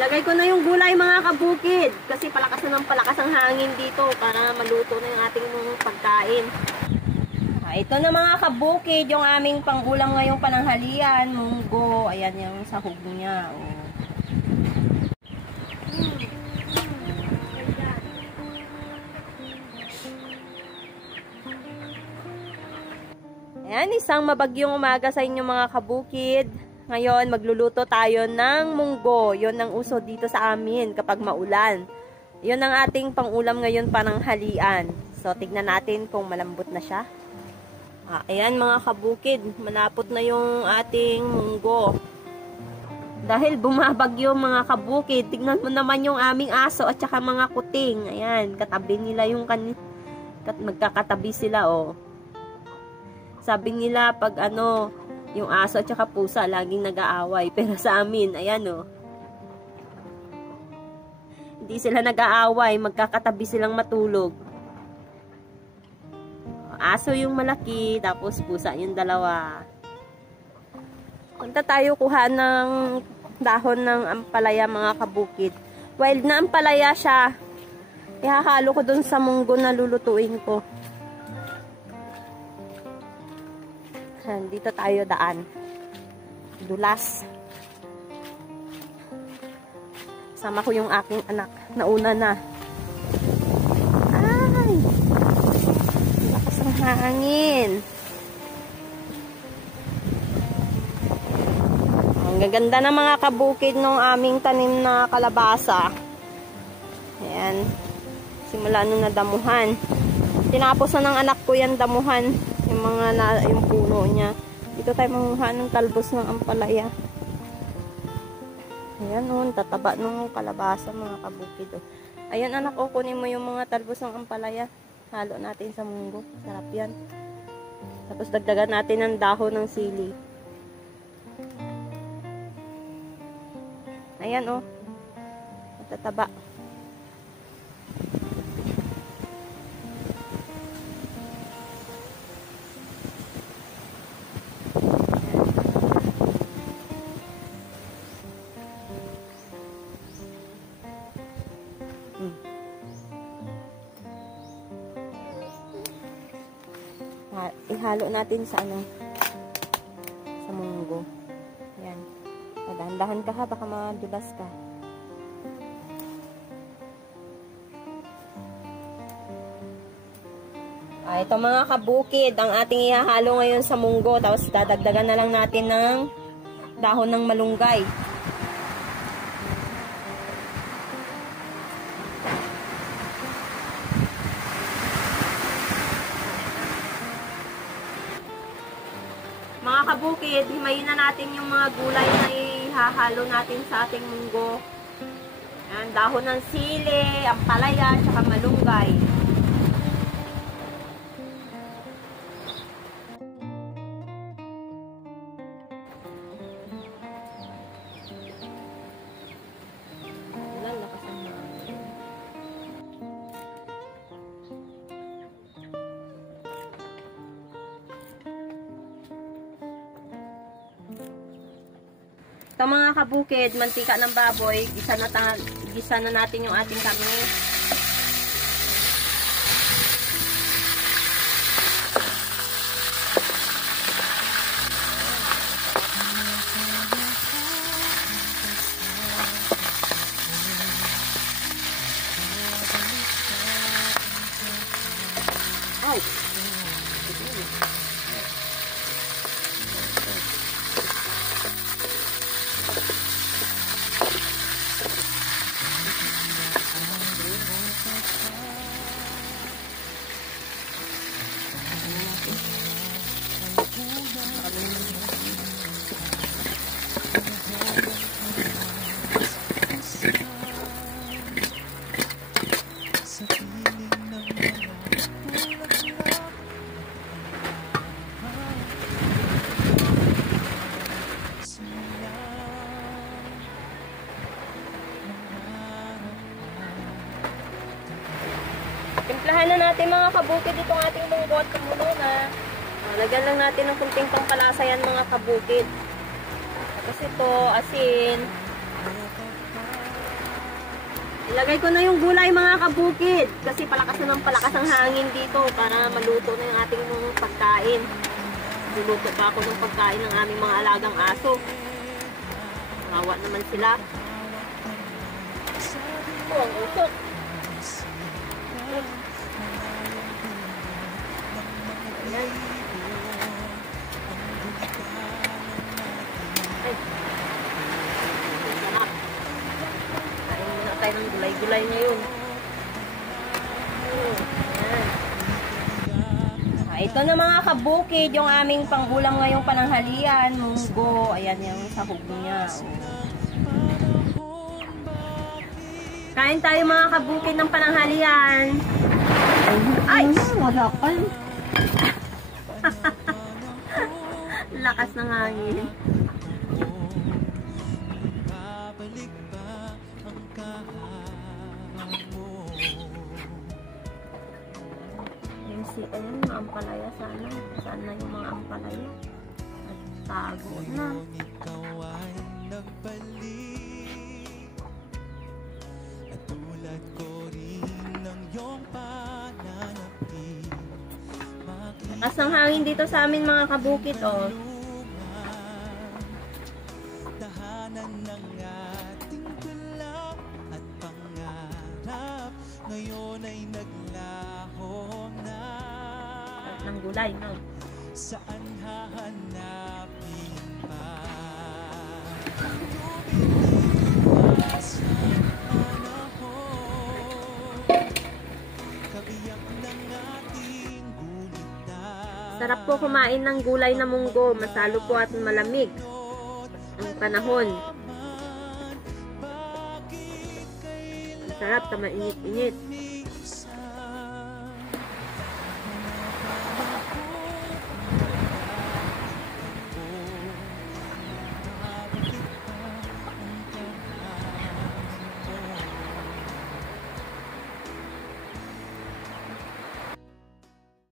Ilagay ko na yung gulay mga kabukid. Kasi palakas na ng palakas ang hangin dito para maluto na yung ating pagkain. Ito na mga kabukid, yung aming pangulam ngayong pananghalian. Munggo. Ayan yung sahog niya. Oh. Ayan, isang mabagyong umaga sa inyo mga kabukid. Ngayon, magluluto tayo ng munggo. Yon ang uso dito sa amin kapag maulan. Yon ang ating pangulam ngayon pananghalian. So, tignan natin kung malambot na siya. Ayan mga kabukid, malapot na yung ating munggo. Dahil bumabagyo mga kabukid, tignan mo naman yung aming aso at saka mga kuting. Ayan, katabi nila yung magkakatabi sila oh. Sabi nila pag yung aso at saka pusa laging nag-aaway. Pero sa amin, ayan oh. Hindi sila nag-aaway, magkakatabi silang matulog. Aso yung malaki, tapos pusa yung dalawa. Punta tayo kuha ng dahon ng ampalaya mga kabukid. Wild na ampalaya siya. Ihahalo ko dun sa munggo na lulutuin ko. Dito tayo daan. Dulas. Sama ko yung aking anak. Nauna na. Ay! Lakas ng hangin. Ang gaganda na mga kabukid ng aming tanim na kalabasa. Ayan. Simula nung nadamuhan. Tinapos na ng anak ko yan damuhan. Yung puno niya. Dito tayo manguha ng talbos ng ampalaya. Ayan o, tataba ng kalabasa mga kabukid. Ayan anak ko, kunin mo yung mga talbos ng ampalaya. Halo natin sa munggo. Sarap yan. Tapos dagdagan natin ng dahon ng sili. Ayan o. Tataba. Ihalo natin sa sa munggo. Ayan. Dahan-dahan ka ha, baka madulas ka. Ito mga kabukid, ang ating ihahalo ngayon sa munggo. Tapos dadagdagan na lang natin ng dahon ng malunggay. Mga kabukid, himayin na natin yung mga gulay na ihahalo natin sa ating munggo. Ayan, dahon ng sili, ampalaya, tsaka malunggay. Ito mga kabukid, mantika ng baboy, gisa na natin yung ating karne. Timplahan na natin mga kabukid itong ating munggo at kumulo na. Lagyan lang natin ng kunting pangpalasa yan mga kabukid. Tapos ito, asin. Ilagay ko na yung gulay mga kabukid. Kasi palakas na ng palakas ang hangin dito para maluto na yung ating mga pagkain. Luluto pa ako ng pagkain ng aming mga alagang aso. Kawawa naman sila. Oh, ang usok. Ayan. Ay. Sarap. Kain muna tayo ng gulay-gulay ngayon. Ayan. Ito na mga kabukid, yung aming pangulam ngayong pananghalian, munggo. Ayan yung sahog niya. Kain tayo mga kabukid ng pananghalian. Ay! Wala ka. Lakas ng hangin. Yung ayun, mga ampalaya sana. Sana yung mga ampalaya. At tago na. Lakas ng hangin dito sa amin mga kabukid, oh. Ng gulay, no? Saan hahanapin pa? Sarap po kumain ng gulay na munggo, masalo po at malamig ang panahon. Ang sarap, tama init-init.